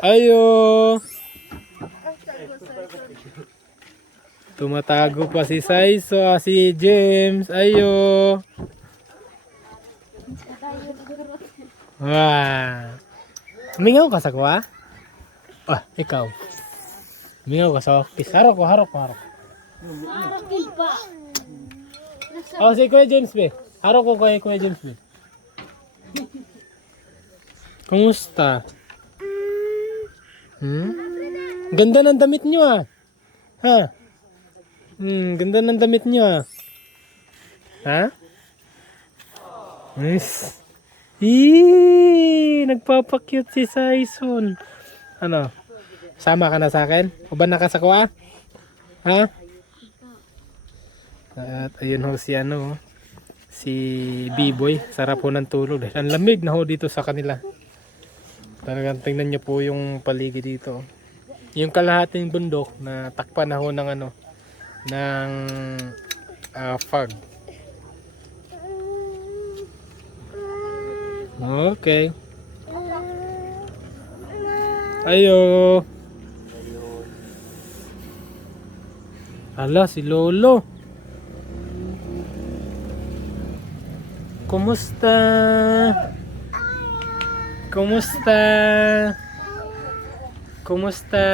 Ayo. Tumatago pa si Saiso, si James. Ayo. Wah. Mingaw ka sa kuha? Ah, ikaw. Mingaw ka sa office. Harok ko, harok ko, harok ko. Oh, si Kuya James, be. Harok ko kay Kuya James, be. Kumusta? Ganda ng damit nyo, ah. Ha? Ganda ng damit nyo, ah. Ha? Yes. Nagpapakyut si Saison. Ano? Sama ka na sa akin? O ba nakasakuha? Ha? At ayun ho si ano, si B-Boy. Sarap ho ng tulog. Ang lamig na ho dito sa kanila. Talagang tingnan nyo po yung paligid dito. Yung kalahating bundok na takpan na ho ng ano, ng fog. Okay. Ayo. Ala, si Lolo. Kumusta? Kumusta? Kumusta,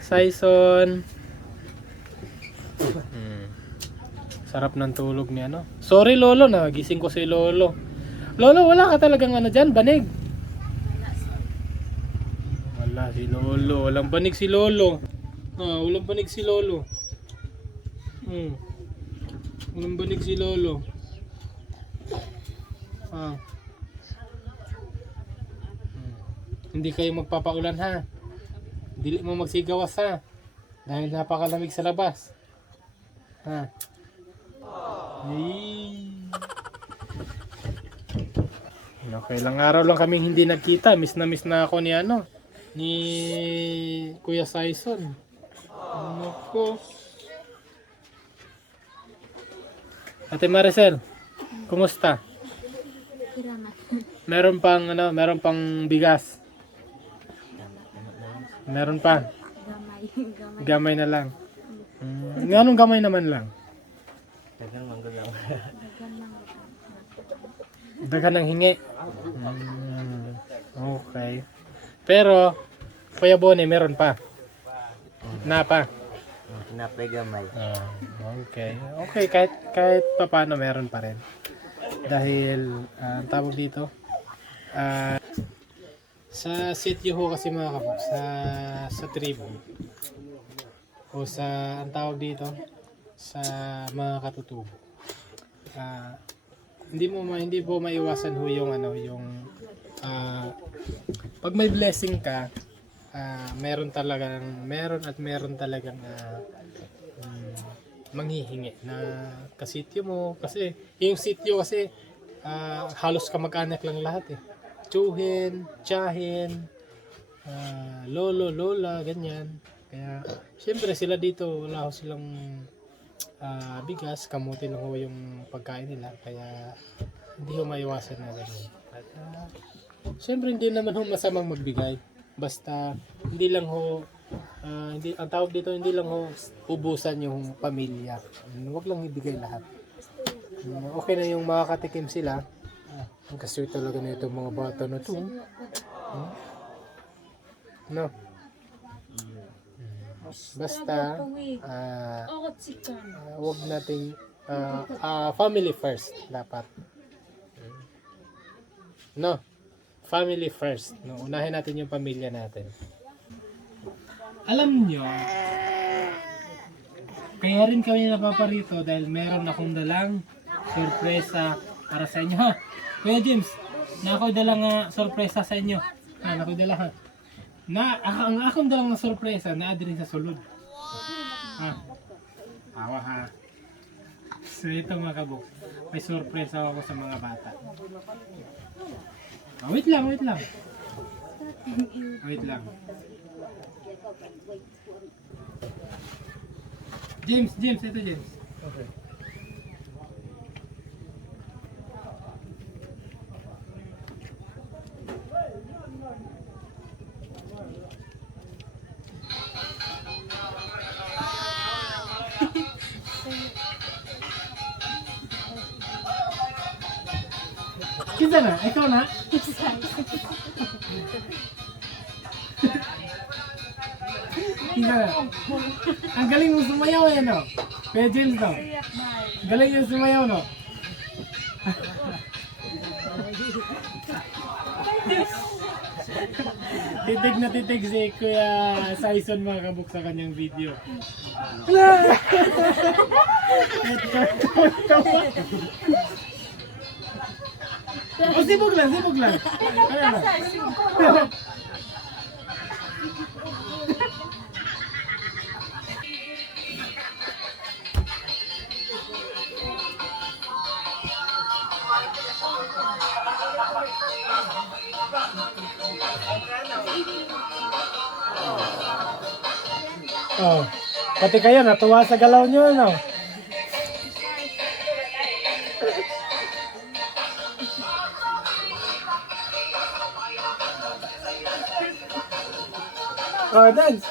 Saison? Sarap ng tulog ni ano. Sorry Lolo, nagising ko si Lolo. Lolo, wala ka talagang ano dyan, banig. Wala si Lolo, walang banig si Lolo. Walang banig si Lolo. Walang banig si Lolo. Hindi kayo magpapaulan ha. Dili mo magsigawas ha. Dahil napakalamig sa labas. Ha. Okay, ilang araw lang kaming hindi nagkita. Miss na ako ni ano, ni Kuya Saison. Ano ko? Ate Maricel, kumusta? Meron pang bigas. Meron pa. Gamay na lang. Anong gamay naman lang? Dagan ng hingi. Okay. Pero, Kuya Bonnie, meron pa. Napa. Tinapay gamay. Okay. Okay, kahit paano meron pa rin. Dahil, ang tawag dito, sa sityo ho kasi mga kapag, sa tribo, o sa, ang tawag dito, sa mga katutubo. Hindi po maiwasan ho yung ano, yung pag may blessing ka, meron talagang manghihingi na kasityo mo, kasi yung sityo kasi halos kamag-anak lang lahat eh. Tsuhin, tiyahin, lolo, lola, ganyan. Kaya siyempre sila dito wala ho silang bigas, kamuti lang ho yung pagkain nila, kaya hindi ho maiwasan na ganyan. At siyempre hindi naman ho masamang magbigay, basta hindi lang ho ang tawag dito, hindi lang ho ubusan yung pamilya, huwag lang ibigay lahat. Okay na yung makakatikim sila. Ang kasweet talaga na itong mga bata na to. No? Basta wag nating family first dapat. No? Family first. No? Unahin natin yung pamilya natin. Alam nyo, kaya rin kami napaparito dahil meron akong dalang sorpresa para sa inyo ha. Kuya James, na ako dalang sorpresa sa inyo. Ako dala ha. Ang akong dalang sorpresa na din sa sulod. Awa ha. So ito mga kabuk, may sorpresa ako sa mga bata. Wait lang. Wait lang. James, ito James. Okay. Kita na, ikaw na. Kita na. Ang galing mo sumayaw eh, no? Kuya James, no? Galing yung sumayaw, no? Titig na titig si Kuya Saison mga kabuk sa kanyang video. O, sibog lang, sibog lang. Ano na? Oh, pati kayo natuwa sa galaw nyo, no? Oh, dance.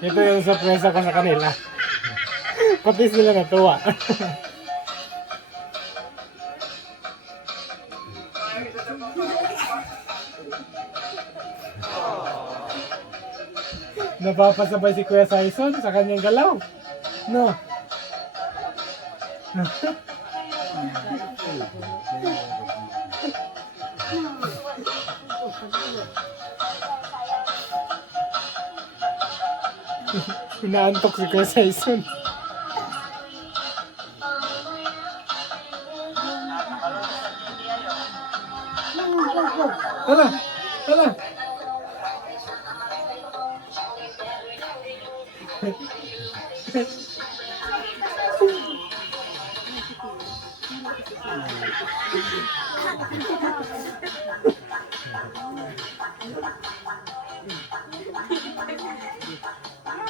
Ito yung surpresa ko sa kanila. Pati sila natuwa. Napapasabay si Kuya Saison sa kanyang galaw. No. Inaantok si Kuya Saison. Tara, tara.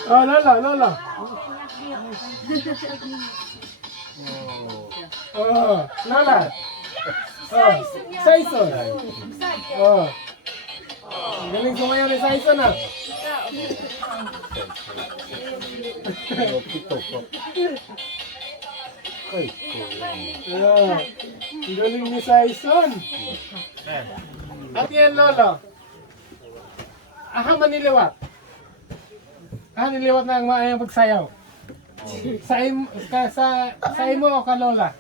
Oh, Lola, Lola. Oh, Lola. Oh, Saison. Oh. Galing sumayaw ni Saison, ah. Oh, galing ni Saison. At yan, Lolo. Aha, maniliwat. Ah, niliwat na ang maayang pagsayaw. Sa imo o ka, Lola?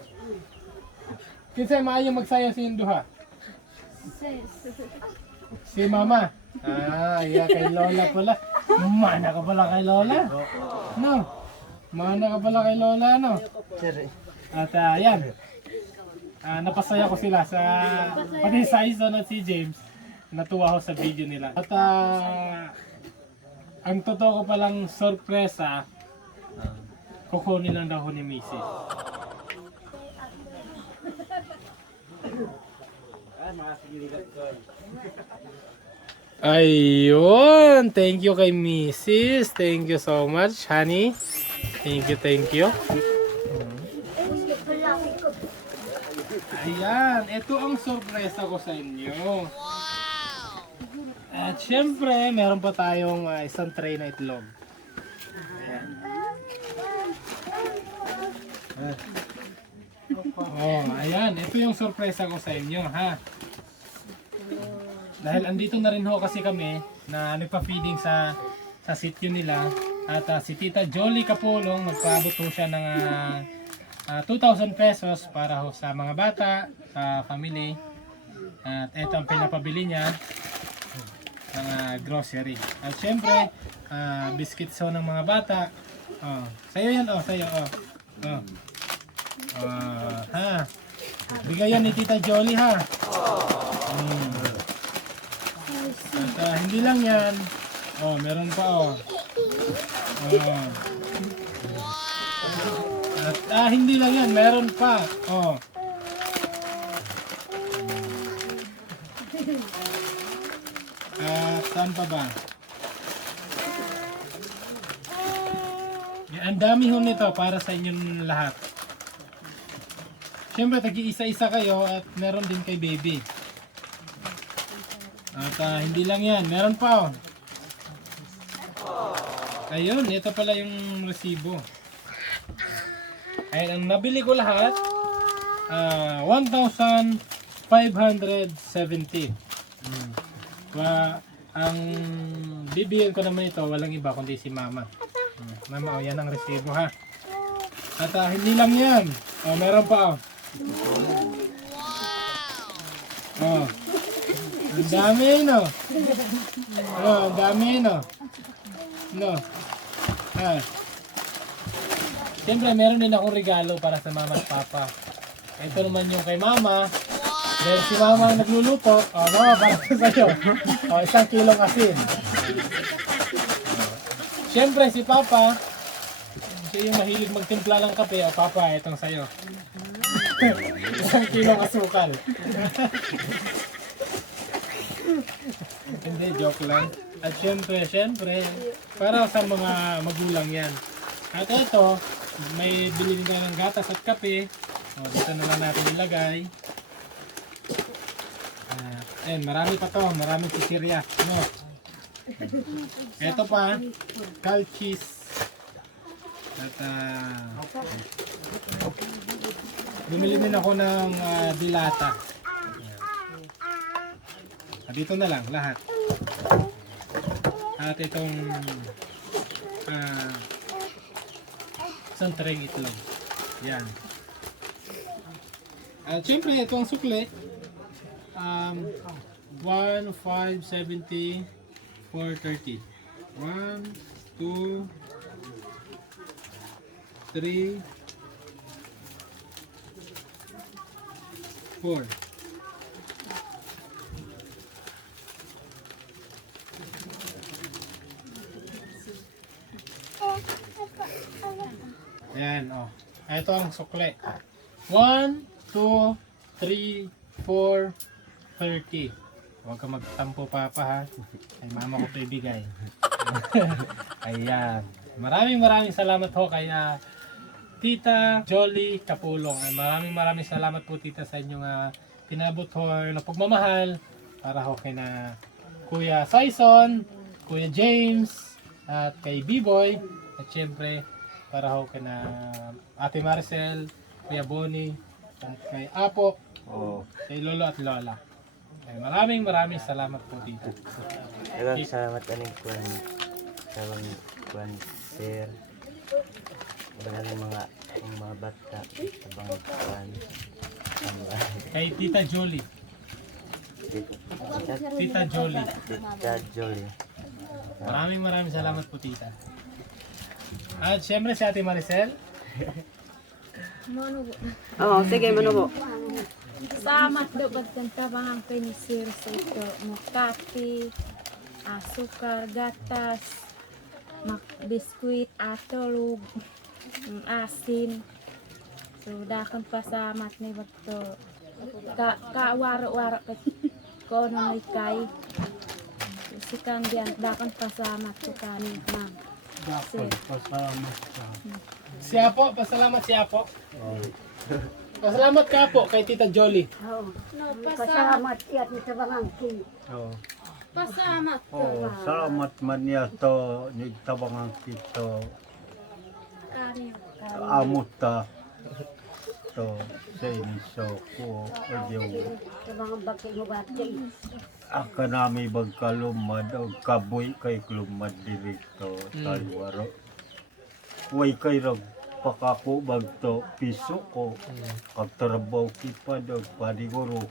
Kinsay maayang magsayaw sa inyong duha? Si Mama. Ah, iya kay Lola pala. Mana ka pala kay Lola. No. Mana ka pala kay Lola, no. At yan. Napasaya ko sila sa pati si Saison at si James. Natuwa ako sa video nila. At ang totoo ko palang sorpresa, kukunin lang daw ko ni Mrs. Ayun! Thank you kay Mrs. Thank you so much, honey. Thank you, thank you. Ayan, ito ang sorpresa ko sa inyo. At syempre, meron pa tayong isang tray na itlog. Ayan. Oh, ayan. Ito yung sorpresa ko sa inyo, ha? Dahil andito na rin ho kasi kami na nagpa-feeding sa sitio nila. At si Tita Jolie Capulong, magpaabot po siya ng 2,000 pesos para ho sa mga bata, family. At ito ang pinapabili niya ng grocery. At syempre, biscuits ho ng mga bata. Oh, sa'yo yan, oh, sa'yo, oh. Oh. Ha. Bigay yan ni Tita Jolie, ha. At hindi lang yan. Oh, meron pa, oh. Oh. At hindi lang yan, meron pa. Oh. Saan pa ba? Ang dami ho nito para sa inyong lahat. Siyempre, tag-iisa-isa kayo at meron din kay baby. At hindi lang yan, meron pa oh. Ayun, ito pala yung resibo. Ayun, ang nabili ko lahat, 1,570. Ang bibigyan ko naman ito, walang iba kundi si Mama. Mama, yan ang resibo ha. At hindi lang yan. Meron pa oh. Oh. Ang dami no. Ang dami no. No. Siyempre, meron din akong regalo para sa Mama at Papa. Ito naman yung kay Mama. Dahil si Mama ang nagluluto. Mama, para sa sa'yo. 1 kilong asin. Siyempre, si Papa, siya yung mahilig magtimpla ng kape. Papa, itong sa'yo. 1 kilong asukal. Hindi, joke lang. At syempre, para sa mga magulang yan. At ito, may bilhin ka ng gatas at kape. Dito na lang natin ilagay. Ayan, marami pa to. Maraming sisirya. No? Ito pa, calchis. At bumili din ako ng dilata. Dito na lang lahat. At itong isang treng itlog. Yan. At syempre ito ang sukle. 1,570, 430. 1, 2, 3, 4. Ayan, oh. Ito ang sukle. 1, 2, 3, 4, 30. Huwag ka magtampo, Papa, ha. Ay, Mama ko pa ibigay. Ayan. Maraming salamat ho kay Tita Jolly Kapulong. Maraming salamat po, Tita, sa inyong pinabot ho na pagmamahal para ho kay na Kuya Saison, Kuya James, at kay B-Boy, at syempre para ho kay na Ate Maricel, Kuya Bonnie, at kay Apo, kay Lolo at Lola. Ay, maraming salamat po, Tita. Dagang salamat aning kuan sir. Dagang mga bata abang kuan. Kay Tita Jolly. Tita Jolly. Tita Jolly. Maraming salamat po, Tita. At syempre si Ate Maricel. Oo, sige, manubo. Salamat do pagtantabang kay ni Sir sa ito. Kape, asukar, gatas, biskuit, atolog, asin. So, dakan pasamat ni Bagto. Kaawaro-waro ko na may kay. Sikang diyan, dakan pasamat ko kanin, ma'am. Sir. Si Apo, pasalamat si Apo. Pasalamat ka po kay Tita Jolly. Oo. No, Pasalamat iat ni tabangang king. pasamat ko. Salamat man niya to nagtabangan kito Kanin. amuta to sa iniso ko adyo Tabangang bakit mo bati. aka nami bagkalumad o kaboy kay klumad dirito talwaro. Way kay rag pakako bagto piso ko kagtrabaw kipad o padiguro.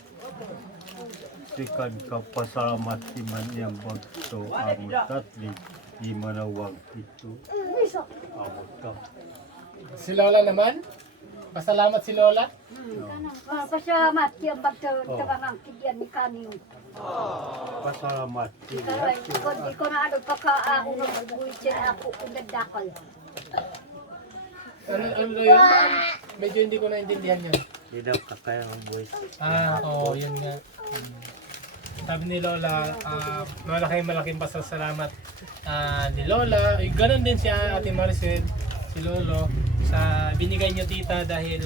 Sikan ka pasalamat si man niyang bagto amutat di manawag ito amutat. Si Lola naman. Pasalamat si Lola. Pasalamat siya bakit tabangang kidyan ni kanin. Pasalamat Kung di ko na ano pagkaako ng magbuhay siya ako kung nagdakal. Ano yun? Medyo hindi ko naintindihan yun. Hindi daw kakaya ng voice. Oo, yun nga. Sabi ni Lola, malaking pasasalamat ni Lola. Ganon din si Ate Maricel. si Lolo sa binigay niyo tita dahil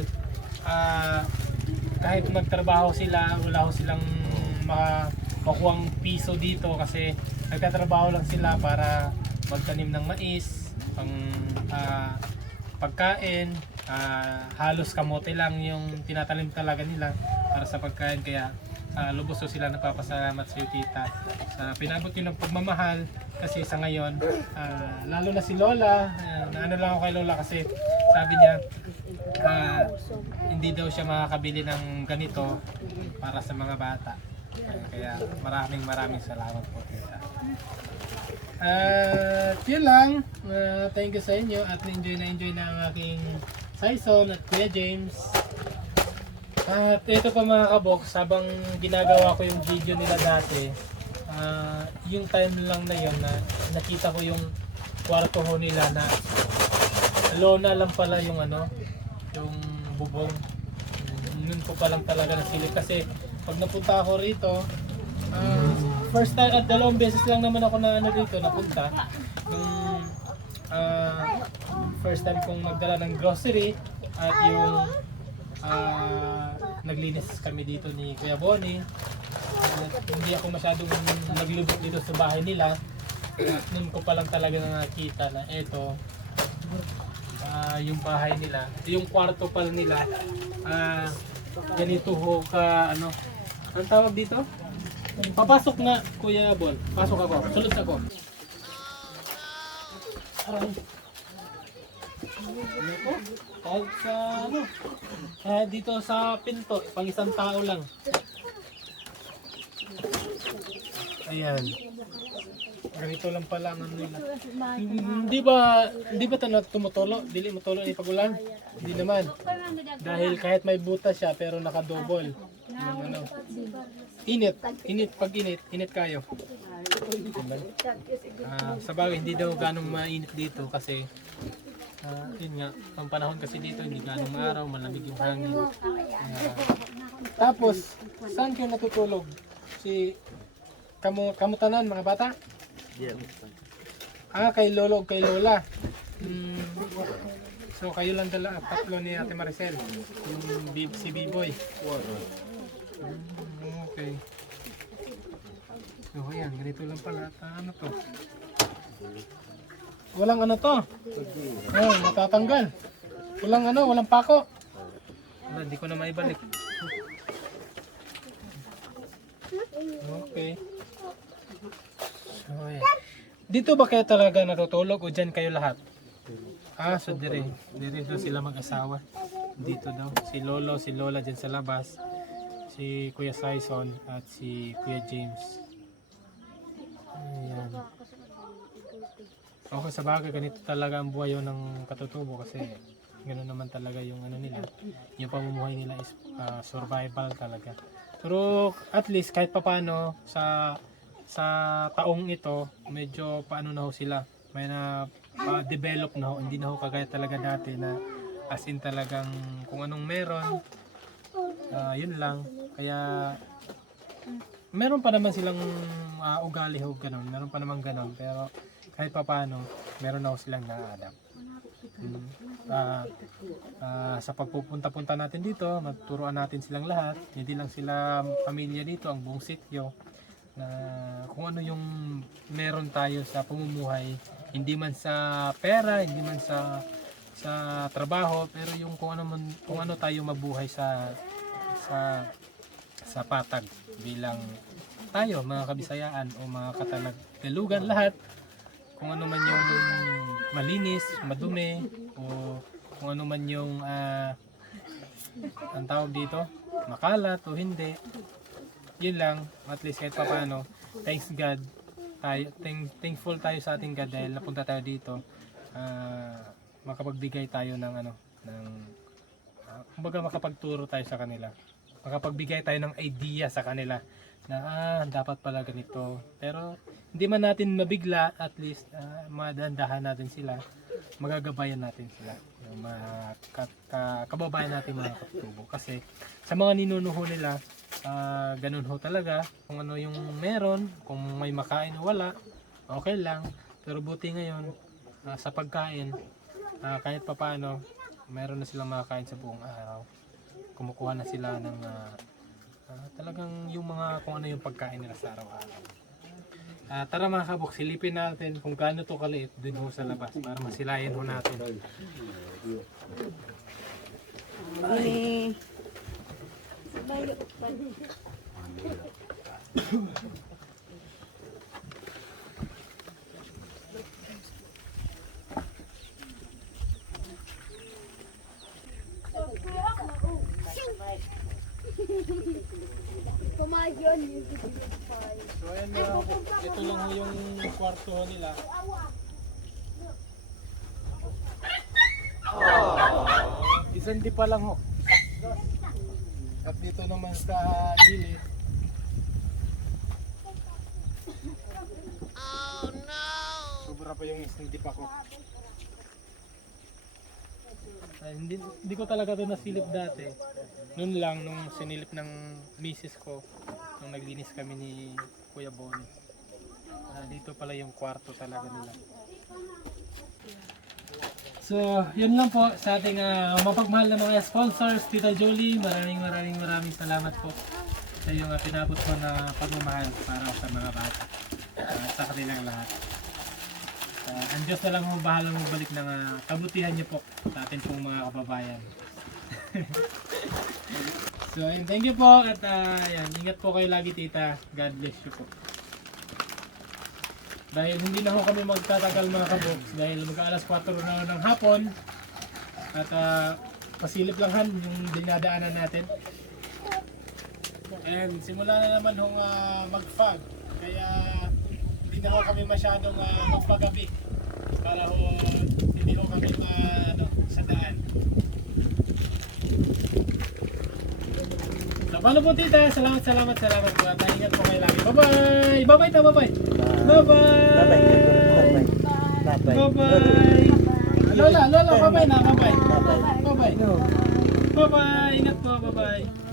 kahit magtrabaho sila, wala ho silang makuhang piso dito kasi nagtatrabaho lang sila para magtanim ng mais, pang pagkain, halos kamote lang yung tinatanim talaga nila para sa pagkain, kaya lubos ho sila nagpapasalamat sa iyo tita sa pinabot yun ng pagmamahal kasi sa ngayon lalo na si Lola, naano lang ako kay Lola kasi sabi niya hindi daw siya makakabili ng ganito para sa mga bata. Kaya maraming salamat po tita. At yun lang, thank you sa inyo at enjoy na ang aking Saison at Kuya James. At ito pa mga kabox, habang ginagawa ko yung video nila dati, yung time lang na yun na nakita ko yung kwarto ho nila na lona lang pala yung yung bubong. Yun ko pa lang talaga nasilip kasi pag napunta ako rito, first time at dalawang beses lang naman ako na dito napunta. Yung first time kong magdala ng grocery at yung naglinis kami dito ni Kuya Bonnie. Hindi ako masyadong naglubog dito sa bahay nila. At nun ko pa lang talaga nakita na eto yung bahay nila, yung kwarto pala nila. Ganito ho ka ang tawag dito? Papasok na Kuya Bon. Pasok ako. Sulod ako. Kahit sa dito sa pinto, pang isang tao lang. Ayan. Ganito lang pala ang nila. Hindi ba tumutulo? Dili mo tulo ni pagulan? Hindi naman. Dahil kahit may butas siya pero naka-double. Yung init kayo. Sa bagay hindi daw ganong mainit dito kasi yun nga, ang panahon kasi dito hindi ganong maaraw, malamig yung hangin. Tapos, saan kayo natutulog? Kamutanan mga bata? Kay Lolo o kay Lola. So kayo lang tatlo ni Ate Maricel. Yung si B-Boy. Okay. So ayan, ganito lang pala. Ano to? Walang to. Matatanggal. Walang pako. Hindi ko na maibalik. Okay. So ayan. Dito ba kayo talaga natutulog o dyan kayo lahat? So dire daw sila mag-asawa. Dito daw. Si Lolo, si Lola dyan sa labas. Si Kuya Saison at si Kuya James. Ayan. Okay, sa bagay, ganito talaga ang buhay ng katutubo kasi ganoon naman talaga yung nila. Yung pamumuhay nila is survival talaga. Pero at least kahit papano sa taong ito, medyo paano na ho sila. May develop na ho, hindi na ho kagaya talaga dati na as in talagang kung anong meron, yun lang. Kaya meron pa naman silang ugali ho, ganun. Meron pa naman ganun, pero kahit papaano, meron na ho silang na-adapt. Sa pagpupunta-punta natin dito, magturuan natin silang lahat. Hindi lang sila pamilya dito, ang buong sityo. Na kung ano yung meron tayo sa pamumuhay, hindi man sa pera, hindi man sa trabaho, pero yung kung ano tayo mabuhay sa patag bilang tayo mga Kabisayaan o mga Katalagalugan lahat, kung ano man yung malinis, madumi o kung ano man yung ang tawag dito, makalat o hindi. Yun lang, at least kahit paano, thanks God, thankful tayo sa ating God dahil napunta tayo dito, makapagbigay tayo ng kumbaga makapagturo tayo sa kanila, makapagbigay tayo ng idea sa kanila na dapat pala ganito. Pero hindi man natin mabigla, at least madahan natin sila, magagabayan natin sila, yung mga kababayan natin mga katutubo. Kasi sa mga ninunuho nila, ganun ho talaga, kung ano yung meron, kung may makain o wala, okay lang. Pero buti ngayon, sa pagkain, kahit papaano, meron na silang makakain sa buong araw. Kumukuha na sila ng talagang yung mga kung ano yung pagkain nila sa araw-araw. Tara mga kabok, silipin natin kung gaano to kaliit dun ho sa labas para masilayan ho natin. Pumayon yung So ayan mga kabok, ito lang ho yung kwarto ho nila. Isang di pa lang ho. At dito naman sa gilid. Sobra pa yung isang di pa ko. Hindi ko talaga ito nasilip dati. Noon lang, nung sinilip ng misis ko, nung naglinis kami ni Kuya Bonnie. Dito pala yung kwarto talaga nila. So, yun lang po sa ating mapagmahal na mga sponsors, Tita Jolie. Maraming salamat po sa iyong pinabot mo na pagmamahal para sa mga bata at sa kanilang lahat. Ang Diyos na lang mo bahala magbalik ng kabutihan niyo po sa atin pong mga kababayan. So, ayun, thank you po at yan, ingat po kayo lagi tita. God bless you po. Dahil hindi na ho kami magtatagal mga kaboks dahil mag-alas 4 na ng hapon at pasilip lang han yung dinadaanan natin. And simula na naman hong mag-fog kaya hindi na ho kami masyadong magpagabi para ho hindi ho kami sa daan. So, paano po tita? Salamat po at ingat po kayo lagi. Bye-bye! Bye-bye ta, bye-bye! Bye-bye! Bye-bye! Lola, bye-bye na, bye-bye! Bye-bye! Bye-bye! Ingat po, bye-bye!